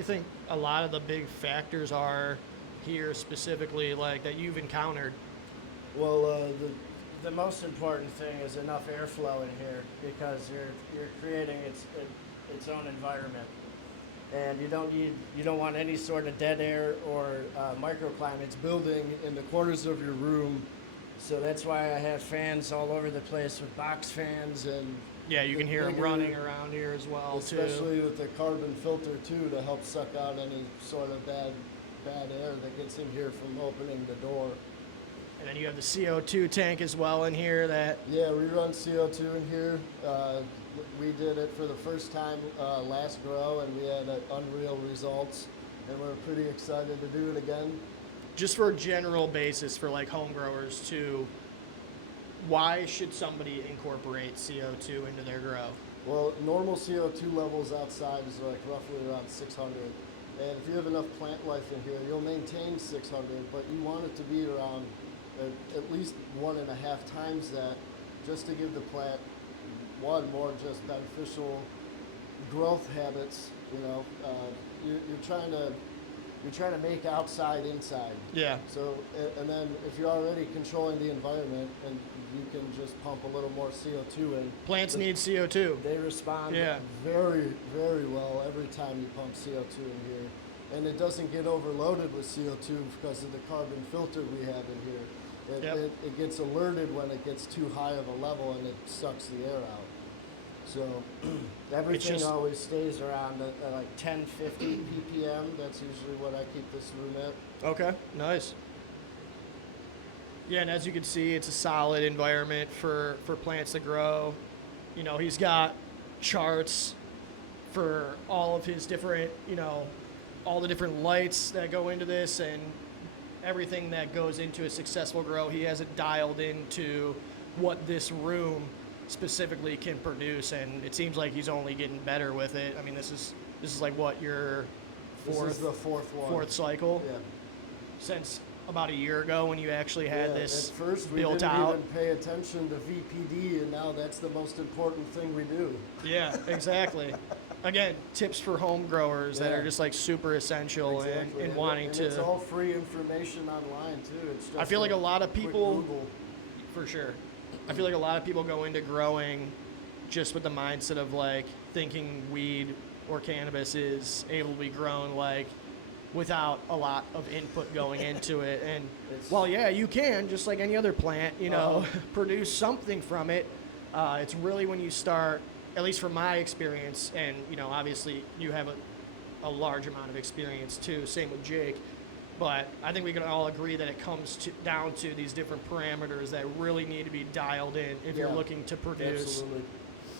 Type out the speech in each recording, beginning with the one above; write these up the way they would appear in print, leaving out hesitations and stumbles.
you think a lot of the big factors are here specifically, like that you've encountered? Well, the most important thing is enough airflow in here because you're creating its own environment, and you don't want any sort of dead air or microclimates building in the corners of your room. So that's why I have fans all over the place with box fans and Yeah, you the can hear them bigger- running around here as well, especially too. with the carbon filter too, to help suck out any sort of bad air that gets in here from opening the door. And then you have the CO2 tank as well in here that, Yeah, we run CO2 in here. We did it for the first time last grow, and we had unreal results, and we're pretty excited to do it again. just for a general basis for like home growers too, why should somebody incorporate CO2 into their grow? Well, normal CO2 levels outside is like roughly around 600. And if you have enough plant life in here, you'll maintain 600, but you want it to be around at least 1.5 times that, just to give the plant more just beneficial growth habits. You're trying to make outside inside. Yeah. So, and then if you're already controlling the environment, and you can just pump a little more CO2 in. Plants need CO2. They respond Yeah. very, very well every time you pump CO2 in here. And it doesn't get overloaded with CO2 because of the carbon filter we have in here. It gets alerted when it gets too high of a level, and it sucks the air out. So everything always stays around like 1050 ppm. That's usually what I keep this room at. Okay, nice. Yeah, and as you can see, it's a solid environment for plants to grow. You know, he's got charts for all of his different, all the different lights that go into this and everything that goes into a successful grow. He has it dialed into what this room specifically can produce, and it seems like he's only getting better with it. I mean, this is like what, your This is the fourth one. fourth cycle? Yeah. Since about a year ago when you actually had this at first we built didn't out. even pay attention to VPD, and now that's the most important thing we do. Yeah, exactly. Again, tips for home growers that Yeah. are just like super essential Exactly. and wanting and to. it's all free information online too. It's just I feel like a lot of quick people, Google. for sure. I feel like a lot of people go into growing just with the mindset of like thinking weed or cannabis is able to be grown like without a lot of input going into it. And well, yeah, you can, just like any other plant, produce something from it. It's really when you start, at least from my experience, and obviously you have a large amount of experience too, same with Jake. But I think we can all agree that it comes down to these different parameters that really need to be dialed in if you're looking to produce Absolutely.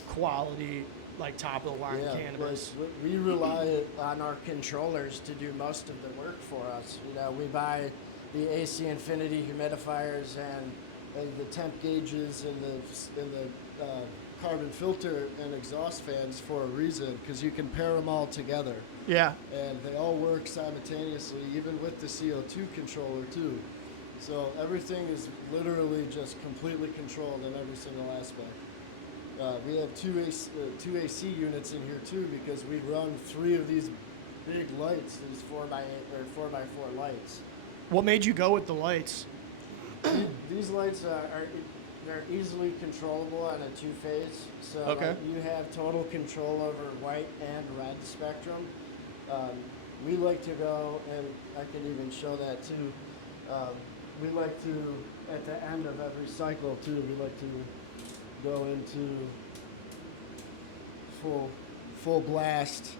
quality, like top of the line Yeah, cannabis. like, we rely on our controllers to do most of the work for us. We buy the AC Infinity humidifiers and the temp gauges and the carbon filter and exhaust fans for a reason, because you can pair them all together. Yeah. And they all work simultaneously, even with the CO2 controller too. So everything is literally just completely controlled in every single aspect. We have two AC units in here too, because we run 3 of these big lights, these 4x8 or 4x4 lights. What made you go with the lights? These lights they're easily controllable on a 2-phase, so Okay. you have total control over white and red spectrum. We like to go, and I can even show that too. We like to, at the end of every cycle too, we like to go into full blast.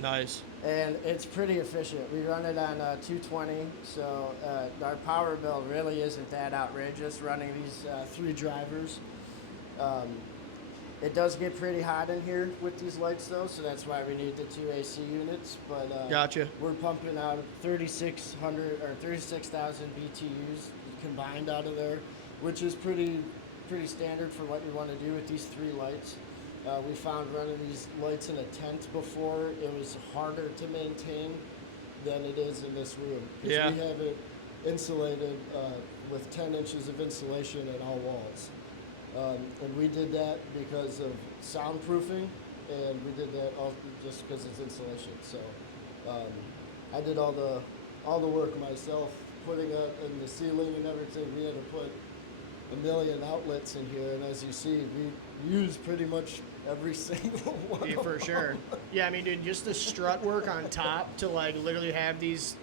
Nice. And it's pretty efficient. We run it on 220, so our power bill really isn't that outrageous running these 3 drivers. It does get pretty hot in here with these lights though, so that's why we need the 2 AC units. But Gotcha. we're pumping out 3,600 or 36,000 BTUs combined out of there, which is pretty standard for what you want to do with these 3 lights. We found running these lights in a tent before, it was harder to maintain than it is in this room. Because Yeah. we have it insulated with 10 inches of insulation in all walls. And we did that because of soundproofing, and we did that all just because it's insulation. So I did all the work myself, putting it in the ceiling and everything. We had to put a million outlets in here, and as you see, we use pretty much every single one. Yeah, for sure. Yeah, I mean, dude, just the strut work on top to like literally have these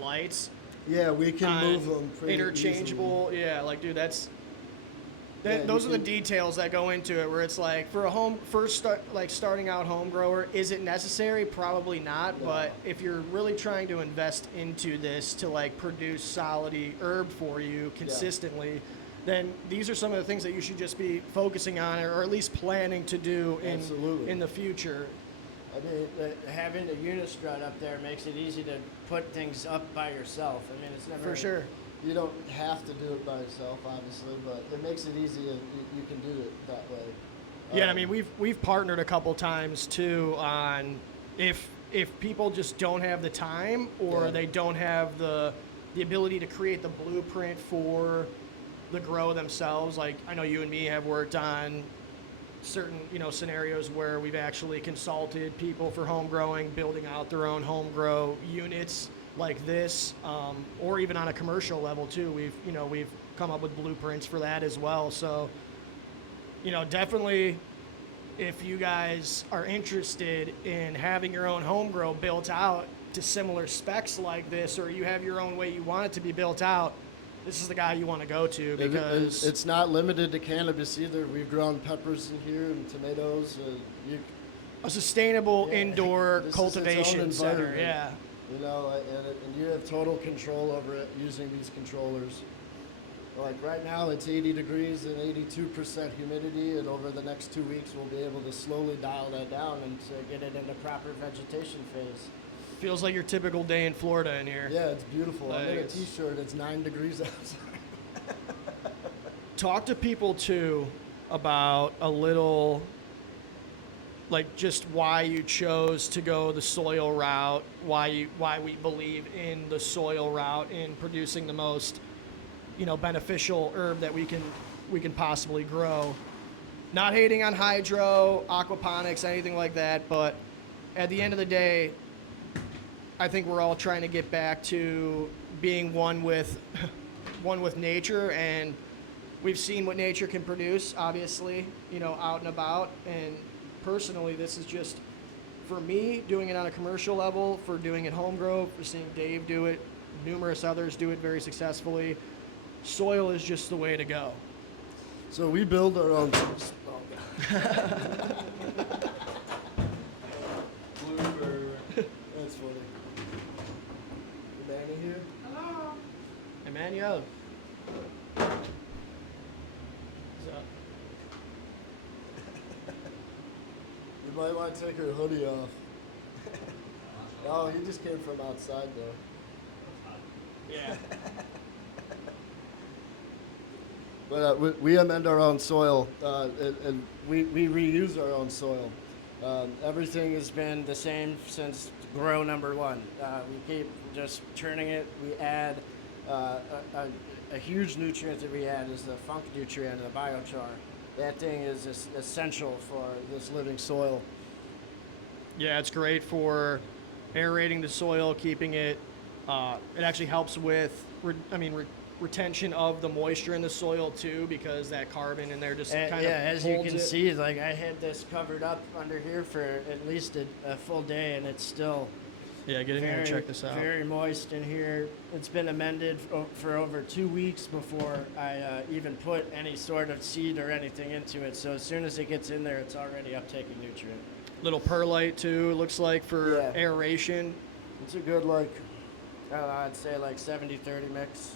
lights Yeah, we can move them pretty interchangeable. easily. Yeah, like dude, Yeah, those are you the details that go into it. Where it's like for a starting out home grower, is it necessary? Probably not. No. But if you're really trying to invest into this to like produce solid herb for you consistently, then these are some of the things that you should just be focusing on, or at least planning to do Absolutely. in the future. I mean, having the unistrut up there makes it easy to put things up by yourself. I mean, it's never For sure. You don't have to do it by yourself, obviously, but it makes it easy and you can do it that way. Yeah, I mean we've partnered a couple times too on if people just don't have the time or Yeah. they don't have the ability to create the blueprint for the grow themselves. Like I know you and me have worked on certain scenarios where we've actually consulted people for home growing, building out their own home grow units like this, or even on a commercial level too. We've come up with blueprints for that as well. So definitely, if you guys are interested in having your own home grow built out to similar specs like this, or you have your own way you want it to be built out, this is the guy you want to go to because It's not limited to cannabis either. We've grown peppers in here and tomatoes. a sustainable Yeah, indoor this is its own cultivation center. environment. Yeah. And you have total control over it using these controllers. Like right now, it's 80 degrees and 82% humidity, and over the next 2 weeks, we'll be able to slowly dial that down and to get it into proper vegetation phase. Feels like your typical day in Florida in here. yeah, it's beautiful. I'm in a Nice. t-shirt. It's 9 degrees outside. Talk to people too about a little, like just why you chose to go the soil route, why we believe in the soil route in producing the most beneficial herb that we can possibly grow. Not hating on hydro, aquaponics, anything like that, but at the end of the day, I think we're all trying to get back to being one with nature, and we've seen what nature can produce, obviously, out and about. And personally, this is just, for me, doing it on a commercial level, for doing it home grow, for seeing Dave do it, numerous others do it very successfully. Soil is just the way to go. So we build our own. That's funny. Manny here? Emmanuel. What's up? You might want to take your hoodie off. Oh, he just came from outside though. Yeah. But we amend our own soil, and we reuse our own soil. Everything Has been the same since grow number one. We keep just churning it. We add a huge nutrient that we add is the funk nutrient, the biochar. That thing is essential for this living soil. Yeah, it's great for aerating the soil, keeping it. It actually helps with, retention of the moisture in the soil too, because that carbon in there just kind of as you holds can it. see, like I had this covered up under here for at least a full day, and it's still Yeah, get in here and check this out. very moist in here. It's been amended for over 2 weeks before I even put any sort of seed or anything into it. So as soon as it gets in there, it's already uptaking nutrient. Little perlite too, it looks like, for Yeah. aeration. it's a good I don't know, I'd say like 70-30 mix.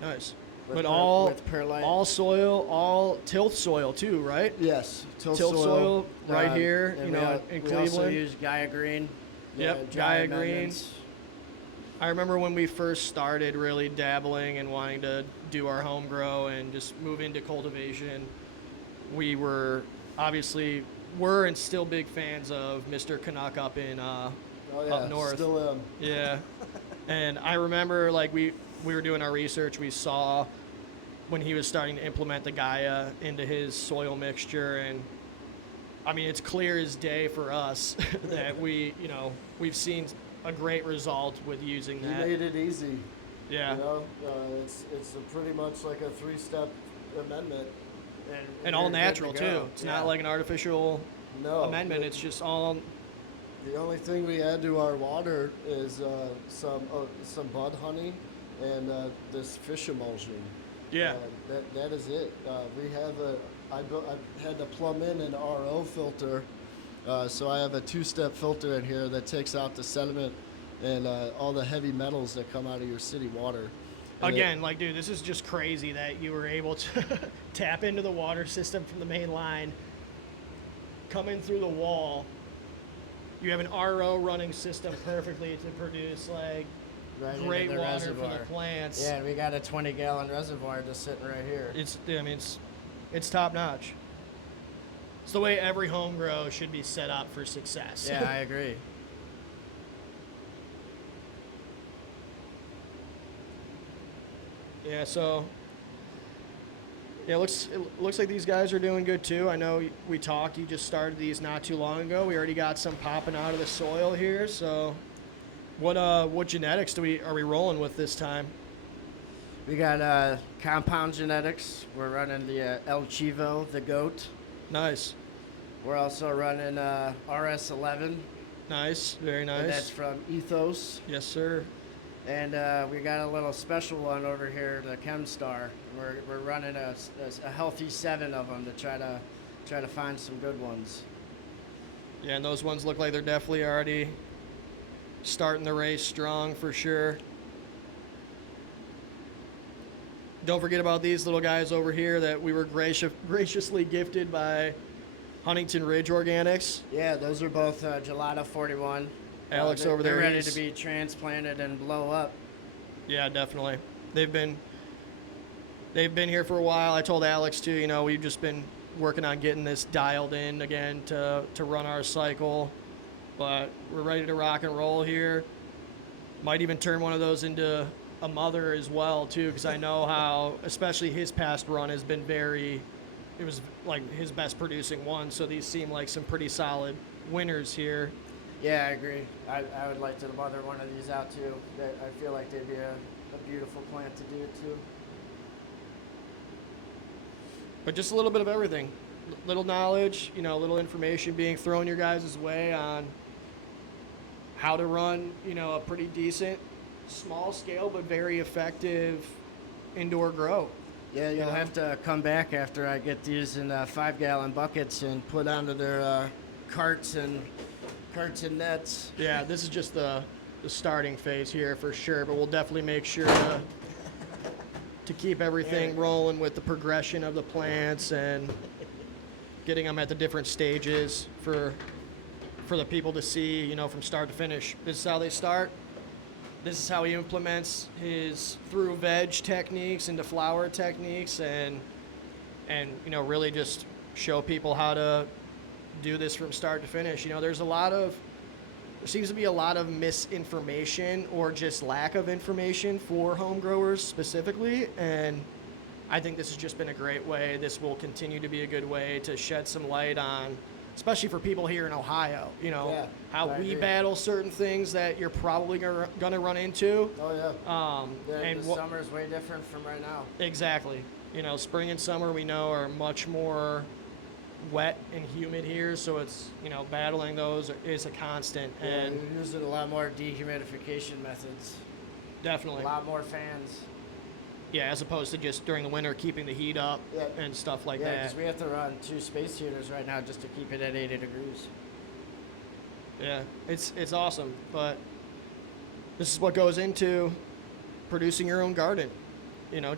Nice. With But with perlite. all soil, all tilth soil too, right? yes, Tilth soil right here, and we in also Cleveland. use Gaia Green. Yep, dry Gaia Green. amendments. I remember when we first started really dabbling and wanting to do our home grow and just move into cultivation, we were and still big fans of Mr. Canuck up in Oh yeah, up north. still am. Yeah. And I remember like we were doing our research, we saw when he was starting to implement the Gaia into his soil mixture, and I mean it's clear as day for us that we've seen a great result with using He that. made it easy. Yeah. You know, it's a pretty much like a 3-step amendment. And all you're good to natural go. too. It's Yeah. not like an artificial No amendment. It's just all. The only thing we add to our water is some bud honey and this fish emulsion. Yeah. That is it. We have I had to plumb in an RO filter, so I have a 2-step filter in here that takes out the sediment and all the heavy metals that come out of your city water. And Again, like, dude, this is just crazy that you were able to tap into the water system from the main line, come in through the wall. You have an RO running system perfectly to produce like Right into great the water for the reservoir. plants. Yeah, we got a 20-gallon reservoir just sitting right here. It's top notch. It's the way every home grow should be set up for success. Yeah, I agree. Yeah, so yeah, it looks like these guys are doing good too. I know we talked. You just started these not too long ago. We already got some popping out of the soil here. So, what genetics are we rolling with this time? We got compound genetics. We're running the El Chivo, the goat. Nice, We're also running RS11. nice, very nice. And that's from Ethos. Yes, sir. And we got a little special one over here, the ChemStar. We're running a healthy 7 of them to try to find some good ones. Yeah, and those ones look like they're definitely already starting the race strong for sure. Don't forget about these little guys over here that we were graciously gifted by Huntington Ridge Organics. Yeah, those are both Gelato 41. Alex over they're there, ready he's- to be transplanted and blow up. Yeah, definitely. They've been here for a while. I told Alex too, we've just been working on getting this dialed in again to run our cycle. But we're ready to rock and roll here. Might even turn one of those into a mother as well too, because I know how, especially his past run has been it was like his best producing one. So these seem like some pretty solid winners here. Yeah, I agree. I would like to mother one of these out too. I feel like they'd be a beautiful plant to do it too. But just a little bit of everything. Little knowledge, little information being thrown your guys' way on how to run, a pretty decent, small scale, but very effective indoor grow. Yeah, you'll have to come back after I get these in 5-gallon buckets and put onto their carts and nets. Yeah, this is just the starting phase here for sure, but we'll definitely make sure to keep everything rolling with the progression of the plants and getting them at the different stages for the people to see, from start to finish. This is how they start. This is how he implements his through veg techniques into flower techniques and really just show people how to do this from start to finish. There seems to be a lot of misinformation or just lack of information for home growers specifically, and I think this has just been a great way. This will continue to be a good way to shed some light on, especially for people here in Ohio, how we battle certain things that you're probably going to run into. Oh yeah. The summer's way different from right now. Exactly. Spring and summer we know are much more wet and humid here, so it's battling those is a constant. Yeah, And we're using a lot more dehumidification methods. definitely, A lot more fans. yeah, as opposed to just during the winter keeping the heat up and stuff like Yeah, that. because we have to run 2 space heaters right now just to keep it at 80 degrees. Yeah, it's awesome, but this is what goes into producing your own garden.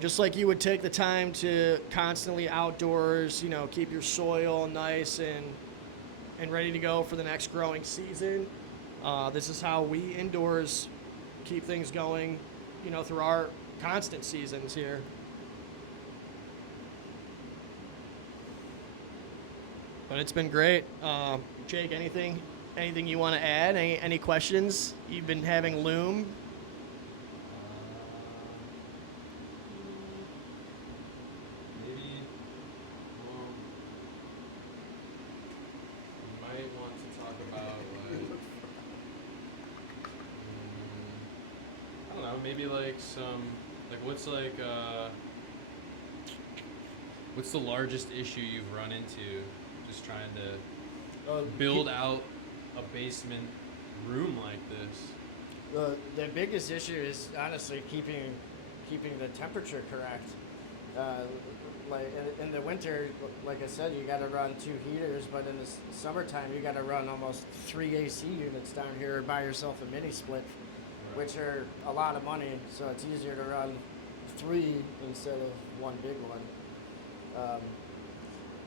Just like you would take the time to constantly outdoors, keep your soil nice and ready to go for the next growing season. This is how we indoors keep things going, through our constant seasons here. But it's been great. Jake, anything you want to add? Any questions you've been having loom? Maybe you might want to talk about maybe like some, like what's the largest issue you've run into just trying to build out a basement room like this? The biggest issue is honestly keeping the temperature correct. Like in the winter, like I said, you got to run 2 heaters, but in the summertime, you got to run almost 3 AC units down here or buy yourself a mini split, which are a lot of money. So it's easier to run 3 instead of 1 big one.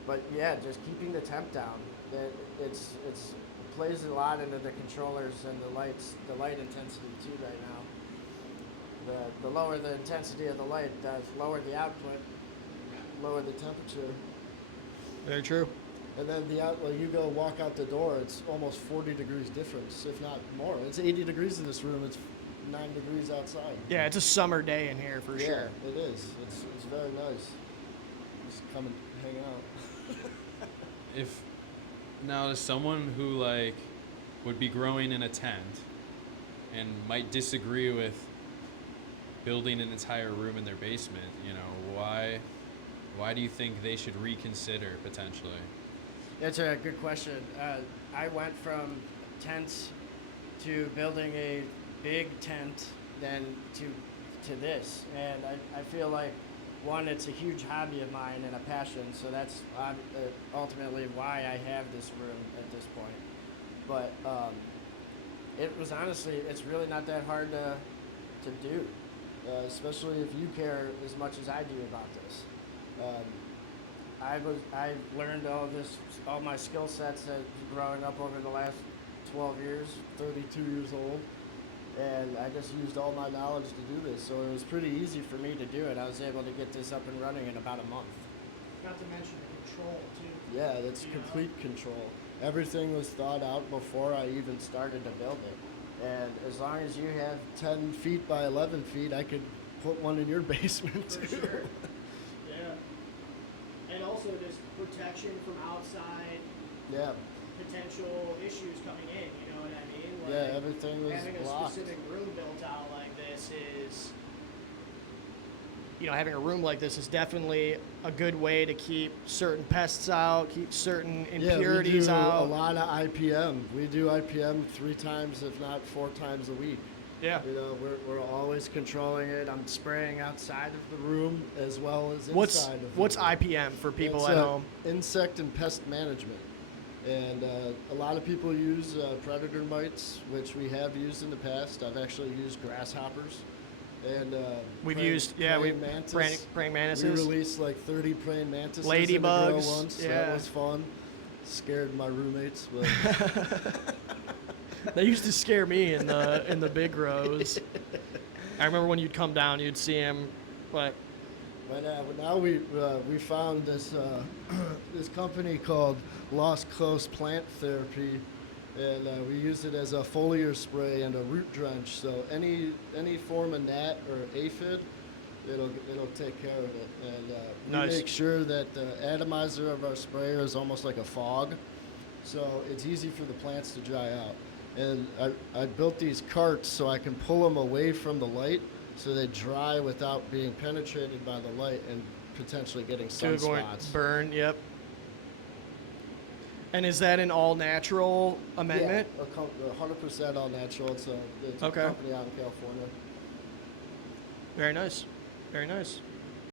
But yeah, just keeping the temp down. It plays a lot into the controllers and the light intensity too right now. The lower the intensity of the light, the lower the output, lower the temperature. Very true. And then when you go walk out the door, it's almost 40 degrees difference, if not more. It's 80 degrees in this room. It's 9 degrees outside. Yeah, it's a summer day in here for sure. Yeah, it is. It's very nice. Just come and hang out. If now to someone who like would be growing in a tent and might disagree with building an entire room in their basement, why do you think they should reconsider potentially? That's a good question. I went from tents to building a big tent, then to this, and I feel like one, it's a huge hobby of mine and a passion, so that's ultimately why I have this room at this point. But it was honestly, it's really not that hard to do, especially if you care as much as I do about this. I learned all my skill sets growing up over the last 12 years, 32 years old. And I just used all my knowledge to do this, so it was pretty easy for me to do it. I was able to get this up and running in about a month. Not to mention the control too. Yeah, that's complete control. Everything was thought out before I even started to build it. And as long as you have 10 feet by 11 feet, I could put one in your basement too. For sure. Yeah. And also just protection from outside. Yeah. Potential issues coming in, you know what I mean? Yeah, everything was having blocked. A specific room built out like this is, having a room like this is definitely a good way to keep certain pests out, keep certain impurities out. A lot of IPM. We do IPM 3 times, if not 4 times a week. Yeah. We're always controlling it. I'm spraying outside of the room as well as inside What's of the what's room. IPM for people It's, at home? Insect and pest management. And a lot of people use predator mites, which we have used in the past. I've actually used grasshoppers. And We've praying, used praying mantis. praying mantises. We released like 30 praying mantises Ladybugs, in the grow once. yeah. That was fun. Scared my roommates, but They used to scare me in the big grows. I remember when you'd come down, you'd see them, but now we found this this company called Lost Coast Plant Therapy, and we use it as a foliar spray and a root drench. So any form of gnat or aphid, it'll take care of it. And we Nice. make sure that the atomizer of our sprayer is almost like a fog, so it's easy for the plants to dry out. And I built these carts so I can pull them away from the light, so they dry without being penetrated by the light and potentially getting sunspots. Burn. Yep. And is that an all-natural amendment? Yeah, 100% all natural. It's a Okay. company out in California. Very nice. Very nice.